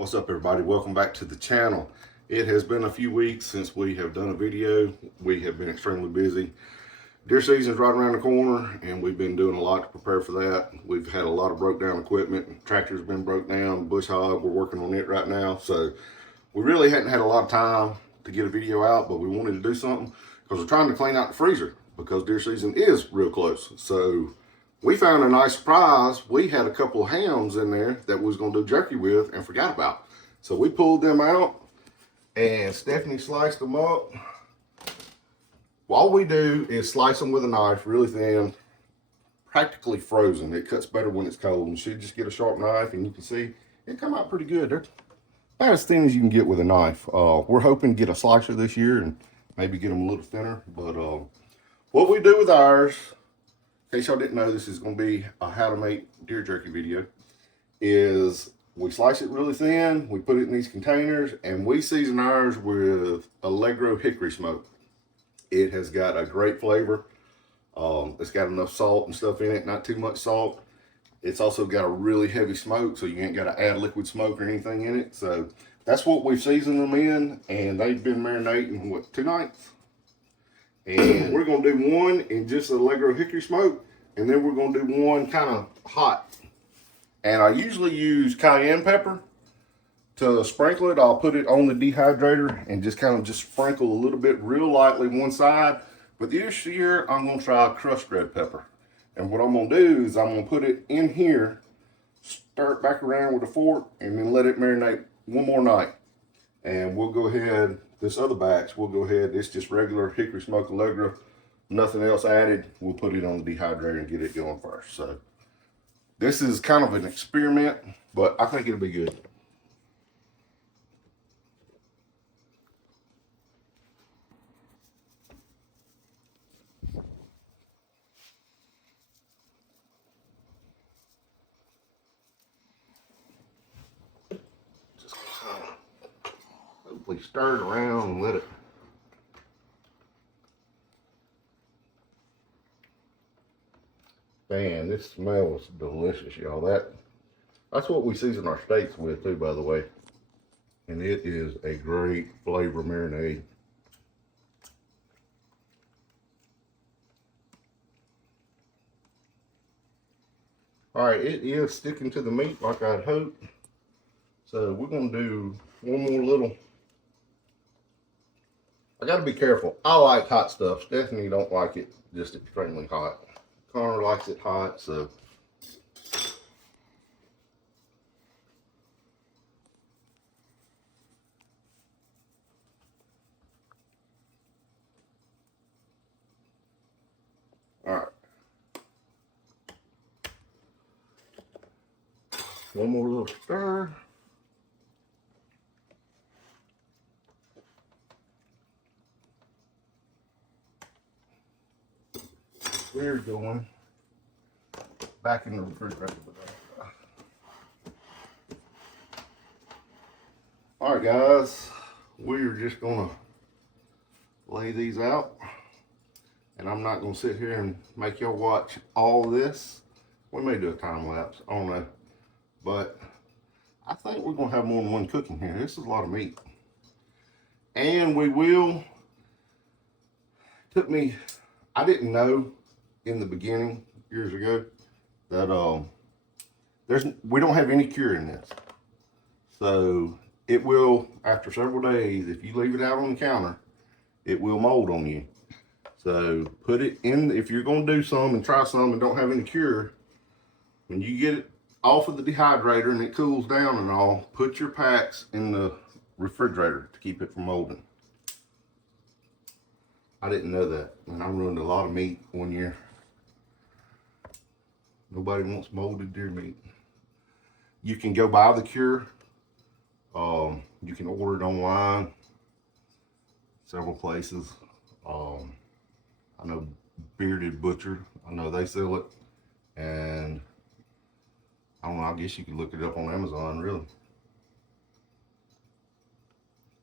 What's up, everybody? Welcome back to the channel. It has been a few weeks since we have done a video. We have been extremely busy. Deer season's right around the corner, and we've been doing a lot to prepare for that. We've had a lot of broke down equipment. Tractor's been broke down, bush hog, we're working on it right now. So we really hadn't had a lot of time to get a video out, but we wanted to do something because we're trying to clean out the freezer because deer season is real close. So we found a nice surprise. We had a couple of hams in there that we was going to do jerky with and forgot about. So we pulled them out and Stephanie sliced them up. All we do is slice them with a knife really thin, practically frozen. It cuts better when it's cold. And she just get a sharp knife and you can see it come out pretty good. They're about as thin as you can get with a knife. We're hoping to get a slicer this year and maybe get them a little thinner. But what we do with ours, in case y'all didn't know, this is going to be a how to make deer jerky video, is we slice it really thin, we put it in these containers, and we season ours with Allegro hickory smoke. It has got a great flavor. It's got enough salt and stuff in it, not too much salt. It's also got a really heavy smoke, so you ain't got to add liquid smoke or anything in it. So that's what we've seasoned them in, and they've been marinating, what, 2 nights? And we're going to do one in just Allegro hickory smoke, and then we're going to do one kind of hot. And I usually use cayenne pepper to sprinkle it. I'll put it on the dehydrator and just kind of sprinkle a little bit real lightly one side. But this year, I'm going to try crushed red pepper. And what I'm going to do is I'm going to put it in here, stir it back around with a fork, and then let it marinate one more night. And we'll go ahead, this other batch, we'll go ahead, it's just regular hickory smoke Allegro, nothing else added. We'll put it on the dehydrator and get it going first. So this is kind of an experiment, but I think it'll be good. Just kind of hopefully stir it around and let it. Man, this smells delicious, y'all. That's what we season our steaks with too, by the way. And it is a great flavor marinade. All right, it is sticking to the meat like I'd hoped. So we're gonna do one more little. I gotta be careful. I like hot stuff. Stephanie don't like it just extremely hot. Connor likes it hot, so. All right. One more little stir. We're going back in the refrigerator. All right, guys, we're just gonna lay these out, and I'm not gonna sit here and make y'all watch all this. We may do a time lapse, I don't know, but I think we're gonna have more than one cooking here. This is a lot of meat, and we will. Took me, I didn't know in the beginning years ago that we don't have any cure in this. So it will, after several days, if you leave it out on the counter, it will mold on you. So put it in, if you're gonna do some and try some and don't have any cure, when you get it off of the dehydrator and it cools down and all, put your packs in the refrigerator to keep it from molding. I didn't know that, and I ruined a lot of meat one year. Nobody wants molded deer meat. You can go buy the cure. You can order it online, several places. I know Bearded Butcher, I know they sell it, and I don't know, I guess you could look it up on Amazon, really.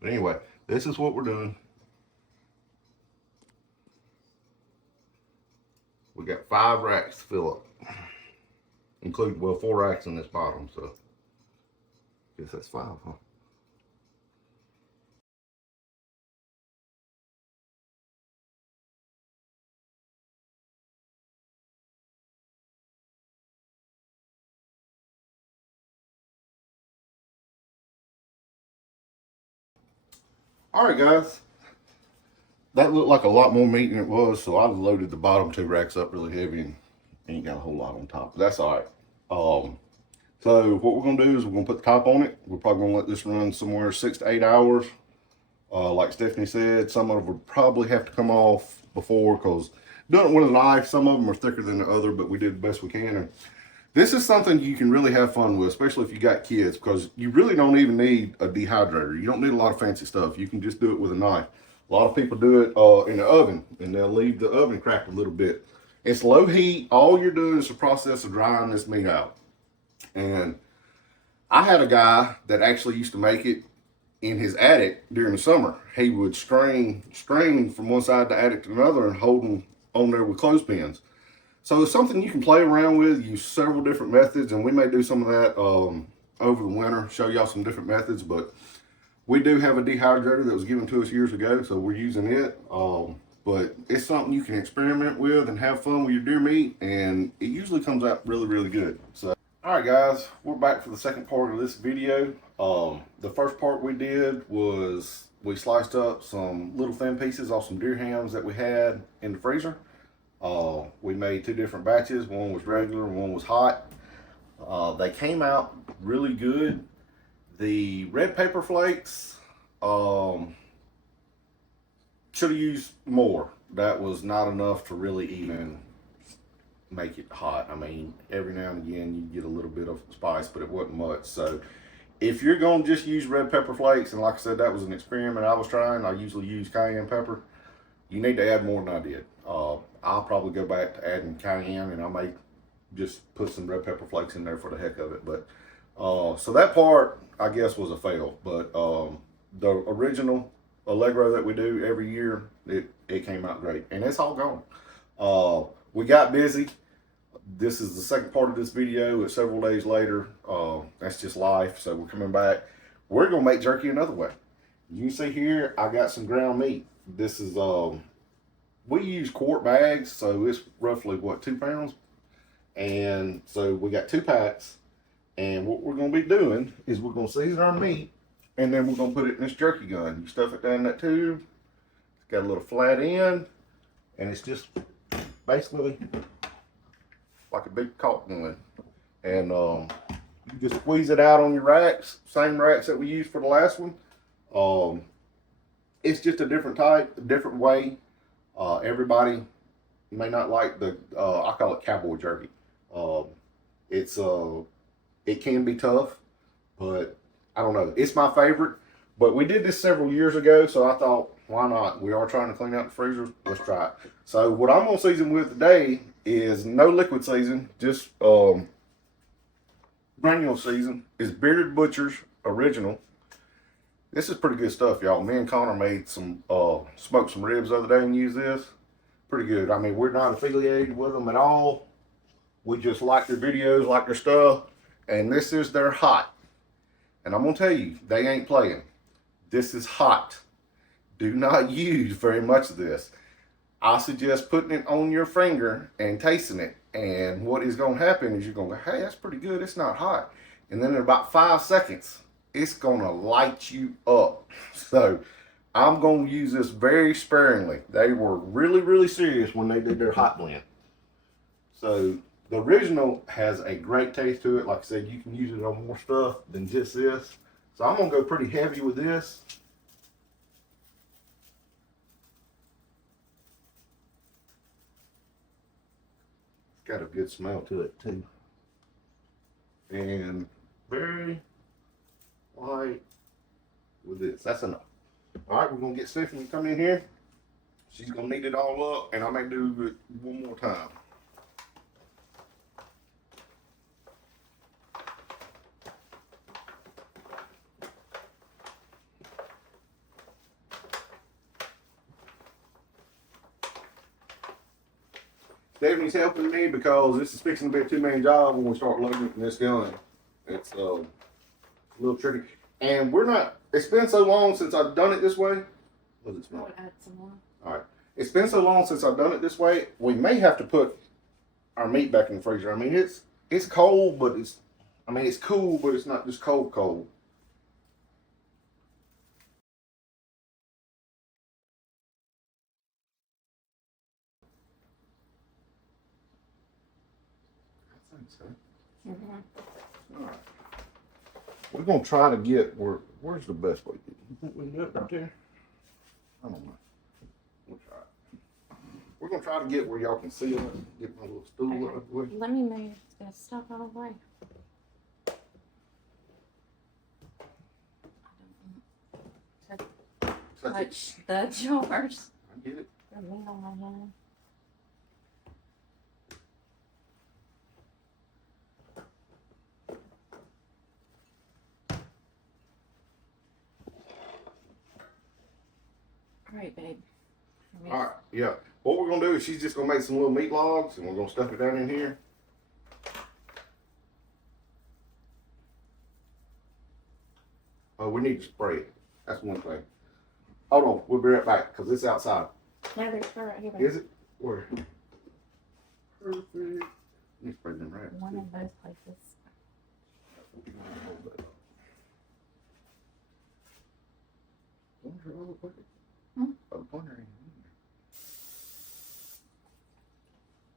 But anyway, this is what we're doing. We got 5 racks to fill up, including, well, 4 racks in this bottom, so Guess that's 5, huh? All right, guys. That looked like a lot more meat than it was, so I loaded the bottom 2 racks up really heavy and ain't got a whole lot on top. But that's all right. So what we're gonna do is we're gonna put the top on it. We're probably gonna let this run somewhere 6 to 8 hours. Like Stephanie said, some of them would probably have to come off before, because doing it with a knife, some of them are thicker than the other, but we did the best we can. And this is something you can really have fun with, especially if you got kids, because you really don't even need a dehydrator. You don't need a lot of fancy stuff. You can just do it with a knife. A lot of people do it in the oven, and they'll leave the oven cracked a little bit. It's low heat. All you're doing is the process of drying this meat out. And I had a guy that actually used to make it in his attic during the summer. He would strain from one side of the attic to another and hold them on there with clothespins. So it's something you can play around with, use several different methods, and we may do some of that over the winter, show y'all some different methods. But we do have a dehydrator that was given to us years ago, so we're using it. But it's something you can experiment with and have fun with your deer meat, and it usually comes out really, really good. So, all right, guys, we're back for the second part of this video. The first part we did was we sliced up some little thin pieces off some deer hams that we had in the freezer. We made 2 different batches. One was regular, one was hot. They came out really good. The red pepper flakes, should have used more. That was not enough to really even make it hot. I mean, every now and again you get a little bit of spice, but it wasn't much. So if you're going to just use red pepper flakes, and like I said, that was an experiment I was trying. I usually use cayenne pepper. You need to add more than I did. I'll probably go back to adding cayenne, and I may just put some red pepper flakes in there for the heck of it. But so that part, I guess, was a fail. But the original Allegro that we do every year, it came out great, and it's all gone. We got busy. This is the second part of this video. It's several days later. That's just life. So we're coming back. We're gonna make jerky another way. You can see here, I got some ground meat. This is we use quart bags, so it's roughly what, 2 pounds. And so we got 2 packs. And what we're gonna be doing is we're gonna season our meat, and then we're gonna put it in this jerky gun. You stuff it down that tube. It's got a little flat end, and it's just basically like a big cotton one. And you just squeeze it out on your racks, same racks that we used for the last one. It's just a different type, a different way. Everybody may not like the, I call it cowboy jerky. It can be tough, but I don't know. It's my favorite. But we did this several years ago, so I thought, why not? We are trying to clean out the freezer. Let's try it. So what I'm gonna season with today is no liquid season, just granule season. It's Bearded Butcher's Original. This is pretty good stuff, y'all. Me and Connor made some, smoked some ribs the other day and used this. Pretty good. I mean, we're not affiliated with them at all. We just like their videos, like their stuff. And this is their hot. And I'm going to tell you, they ain't playing. This is hot. Do not use very much of this. I suggest putting it on your finger and tasting it. And what is going to happen is you're going to go, hey, that's pretty good. It's not hot. And then in about 5 seconds, it's going to light you up. So I'm going to use this very sparingly. They were really, really serious when they did their hot blend. So the original has a great taste to it. Like I said, you can use it on more stuff than just this. So I'm going to go pretty heavy with this. It's got a good smell to it too. And very light with this. That's enough. All right, we're going to get Stephanie to come in here. She's going to knead it all up, and I may do it one more time. Stephanie's helping me because this is fixing to be a 2-man job when we start loading it in this gun. It's A little tricky. And we're not, it's been so long since I've done it this way. What does it smell? I would add some more. All right. It's been so long since I've done it this way. We may have to put our meat back in the freezer. I mean, it's cold, but it's cool, but it's not just cold, cold. I think so. All right. We're gonna try to get where's the best way? You think we can do it right there? I don't know. We'll try it. We're gonna try to get where y'all can see it. Get my little stool out of the way. Let me move this stuff out of the way. I don't want to touch the jars. I get it. The meat on my hand. All right, babe. All right, yeah. What we're gonna do is she's just gonna make some little meat logs, and we're gonna stuff it down in here. Oh, we need to spray it. That's one thing. Hold on, we'll be right back because it's outside. No, there's spray right here. Babe. Is it? Where? Perfect. Let me spray them right. One in both places. Oh, pointer in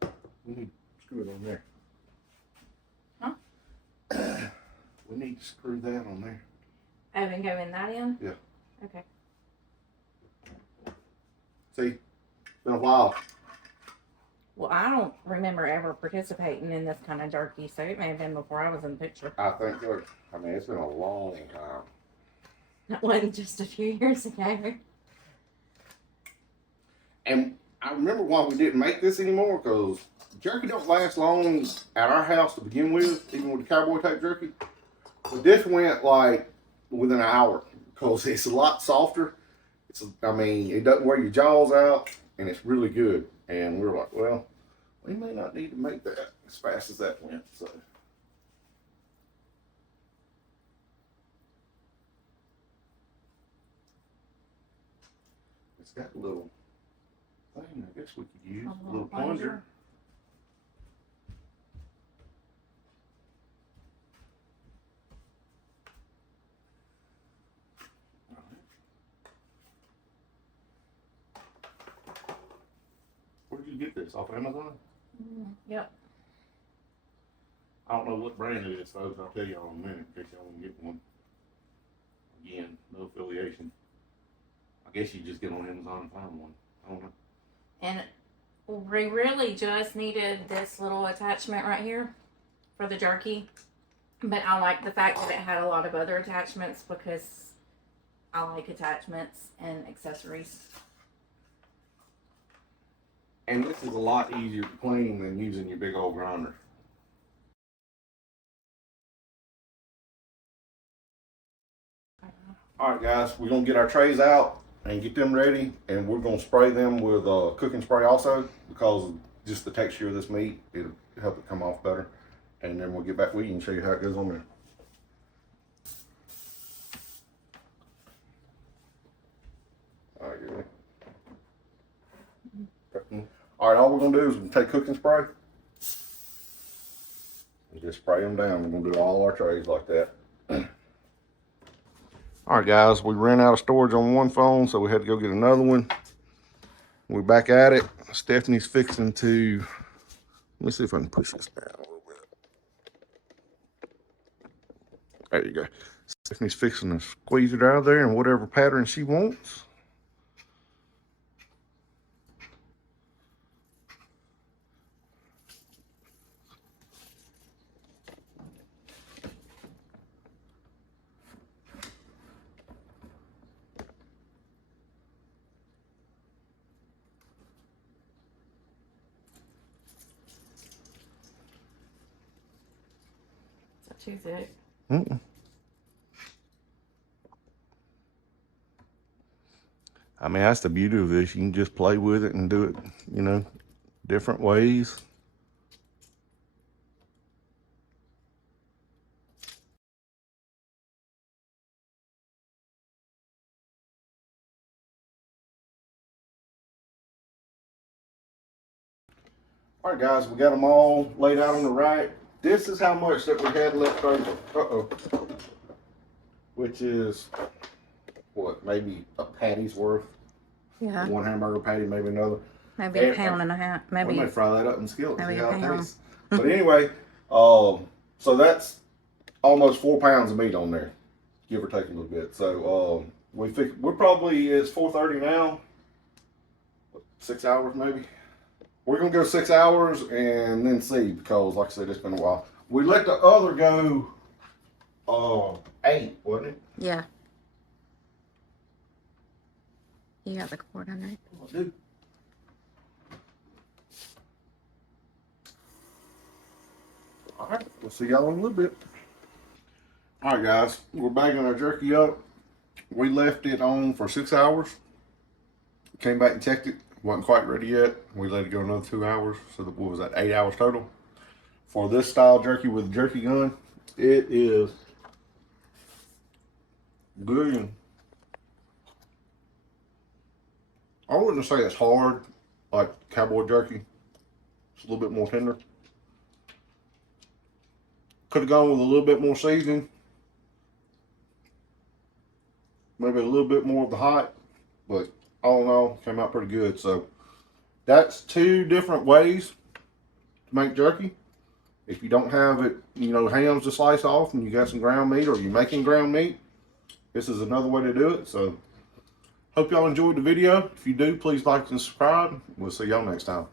here. We need to screw it on there. Huh? We need to screw that on there. Oh, and go in that end? Yeah. Okay. See, it's been a while. Well, I don't remember ever participating in this kind of jerky, so it may have been before I was in the picture. I think so. I mean, it's been a long time. That wasn't just a few years ago. And I remember why we didn't make this anymore, because jerky don't last long at our house to begin with, even with the cowboy type jerky. But this went like within an hour, because it's a lot softer. I mean, it doesn't wear your jaws out, and it's really good. And we were like, well, we may not need to make that as fast as that went. So. It's got a little thing I guess we could use, a little plunger. Where did you get this? Off Amazon? Yep. I don't know what brand it is, folks. I'll tell y'all in a minute in case y'all want to get one. Again, no affiliation. I guess you just get on Amazon and find one. I don't know. And we really just needed this little attachment right here for the jerky. But I like the fact that it had a lot of other attachments because I like attachments and accessories. And this is a lot easier to clean than using your big old grinder. All right, guys, we're gonna get our trays out and get them ready, and we're gonna spray them with cooking spray also, because of just the texture of this meat. It'll help it come off better. And then we'll get back with you and show you how it goes on there. All right, you ready? All right, all we're gonna do is take cooking spray and just spray them down. We're gonna do all our trays like that. All right, guys, we ran out of storage on one phone, so we had to go get another one. We're back at it. Stephanie's fixing to, let me see if I can push this down a little bit. There you go. Stephanie's fixing to squeeze it out of there in whatever pattern she wants. Too thick. Mm-mm. I mean, that's the beauty of this. You can just play with it and do it, you know, different ways. All right, guys, we got them all laid out on the rack. This is how much that we had left over. Which is, what, maybe a patty's worth? Yeah. One hamburger patty, maybe another. Maybe a pound and a half. Maybe. We may fry that up in skillet and see maybe how a it pound. tastes. But anyway, so that's almost 4 pounds of meat on there, give or take a little bit. So we're probably, it's 4:30 now. 6 hours maybe. We're gonna go 6 hours and then see, because like I said, it's been a while. We let the other go 8, wasn't it? Yeah. You got the cord on there. I do. All right, we'll see y'all in a little bit. All right, guys, we're bagging our jerky up. We left it on for 6 hours. Came back and checked it. Wasn't quite ready yet. We let it go another 2 hours. So what was that, 8 hours total? For this style jerky with a jerky gun, it is good. I wouldn't say it's hard like cowboy jerky. It's a little bit more tender. Could have gone with a little bit more seasoning. Maybe a little bit more of the hot, but all in all, came out pretty good. So that's 2 different ways to make jerky. If you don't have it, you know, hams to slice off and you got some ground meat, or you're making ground meat, this is another way to do it. So hope y'all enjoyed the video. If you do, please like and subscribe. We'll see y'all next time.